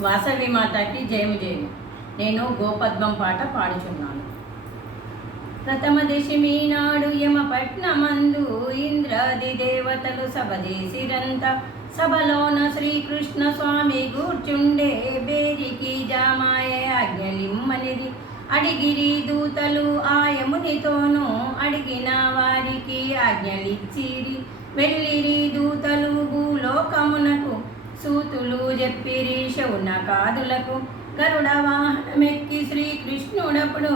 వాసవి మాతకి జయము జయము. నేను గోపద్మం పాట పాడుచున్నాను. ప్రథమ దశమి నాడు యమపట్నమందు ఇంద్రాది దేవతలు సభ చేసిరంత. సభలోన శ్రీకృష్ణ స్వామి కూర్చుండే బేరికి జామాయ ఆజ్ఞలిమ్మనిది. అడిగిరి దూతలు ఆయమునితోనూ అడిగిన వారికి ఆజ్ఞలిచ్చిరి. వెళ్ళిరి దూతలు భూలోకమునకు సూతులు చెప్పిరి శౌనకాదులకు గరుడ వాహనమెక్కి శ్రీకృష్ణుడప్పుడు.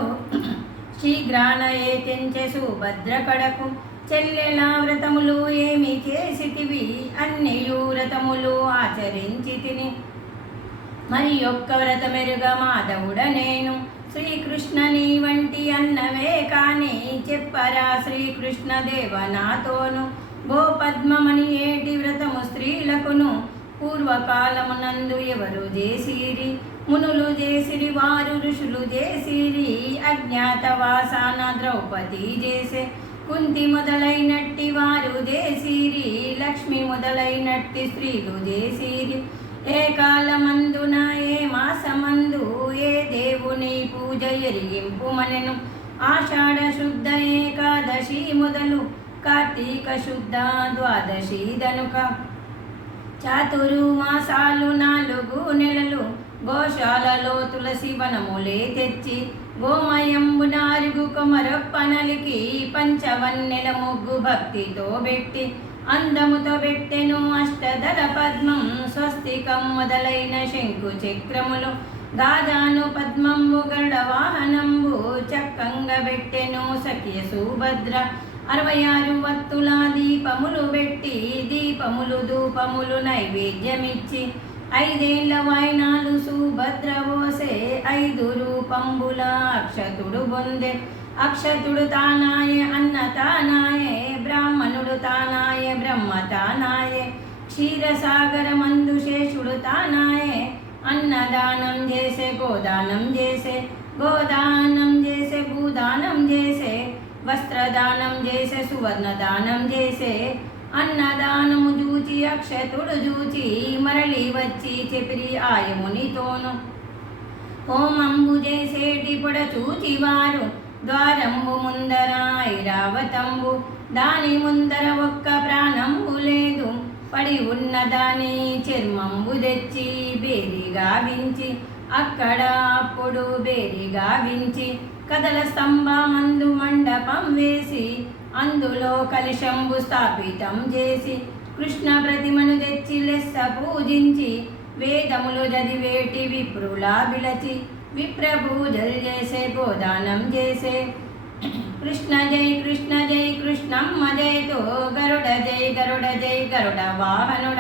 శీఘ్రాన ఏ తెంచె సుభద్ర కడకు చెల్లెల వ్రతములు ఏమి చేసితివి? అన్నయు వ్రతములు ఆచరించి తిని. మరి ఒక్క వ్రతమెరుగ మాధవుడ నేను. శ్రీకృష్ణ నీ వంటి అన్నవే కాని చెప్పరా శ్రీకృష్ణ దేవ నాతోను. గోపద్మమని ఏటి వ్రతము స్త్రీలకును? పూర్వకాలమునందు ఎవరు చేసిరి? మునులు చేసిరి వారు ఋషులు చేసిరి. అజ్ఞాతవాసాన ద్రౌపది చేసే కుంతి మొదలైనట్టి వారు చేసిరి. లక్ష్మి మొదలైనట్టి స్త్రీలు చేసిరి. ఏ కాలమందున ఏ మాసమందు ఏ దేవుని పూజ ఎరిగింపు మనను. ఆషాఢ శుద్ధ ఏకాదశి మొదలు కార్తీక శుద్ధ ద్వాదశి దనుక చాతురు మాసాలు నాలుగు నెలలు. గోశాలలో తులసి వనములే తెచ్చి గోమయంబు నారుగు కొమరొప్పనలికి పంచవన్నెల ముగ్గు భక్తితో పెట్టి అందముతో పెట్టెను అష్టదళ పద్మం స్వస్తికం మొదలైన శంకు చక్రములు గాజాను పద్మంబు గరుడ వాహనంబు చక్కంగా పెట్టెను సఖ్య సుభద్ర. అరవై ఆరు వత్తుల దీపములు దీపములు ధూపములు నైవేద్యమిచ్చి ఐదేళ్ళ వాయినాలు సుభద్రవోసే ఐదు రూపంబుల అక్షతుడు బొందె. అక్షతుడు తానాయ అన్న తానాయే బ్రాహ్మణుడు తానాయ బ్రహ్మ తానాయే క్షీరసాగర మందు శేషుడు తానాయే అన్నదానం చేసే గోదానం చేసే గోదానం చేసే భూదానం చేసే వస్త్రదానం చేసే సువర్ణదానం చేసే అన్నదానము చూచి అక్షతుడు చూచి మరలి వచ్చి చెప్పిరి ఆయమునితోను. హోమంబు చేసేటి పొడ చూచి వారు ద్వారంబు ముందర ఐరావతంబు దాని ముందర ఒక్క ప్రాణంబు లేదు. పడి ఉన్నదాని చర్మంబు తెచ్చి బేరిగా వించి అక్కడ అప్పుడు బేరిగా వించి కదల స్తంభమందు మండపం వేసి అందులో కలిశంబు స్థాపితం చేసి కృష్ణ ప్రతిమను తెచ్చి లెస్స పూజించి వేదములు చదివేటి విప్రులా విలచి విప్రభూజలు చేసే గోదానం చేసే. కృష్ణ జై కృష్ణ గో గరుడ జై గరుడ జై గరుడ వాహనుడ.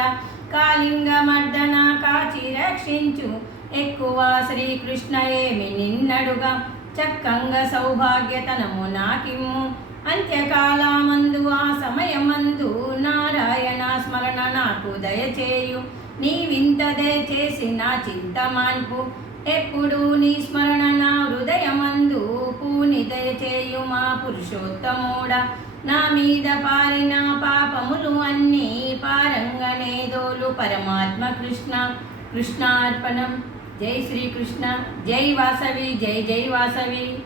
కాళింగ మర్దన కాచి రక్షించు. ఎక్కువ శ్రీకృష్ణ ఏమి నిన్నడుగా. చక్కంగా సౌభాగ్యతనము నాకిమ్ము. అంత్యకాలమందు ఆ సమయమందు నారాయణ స్మరణ నాకు దయచేయు. నీవింత దయచేసి నా చింత మాన్పు ఎప్పుడు నీ స్మరణ నా హృదయమందు పూని దయచేయు మా పురుషోత్తముడా. నా మీద పారిన పాపములు అన్నీ పారంగనేదోలు పరమాత్మ కృష్ణ. కృష్ణార్పణం. జై శ్రీకృష్ణ. జై వాసవి. జై జై వాసవి.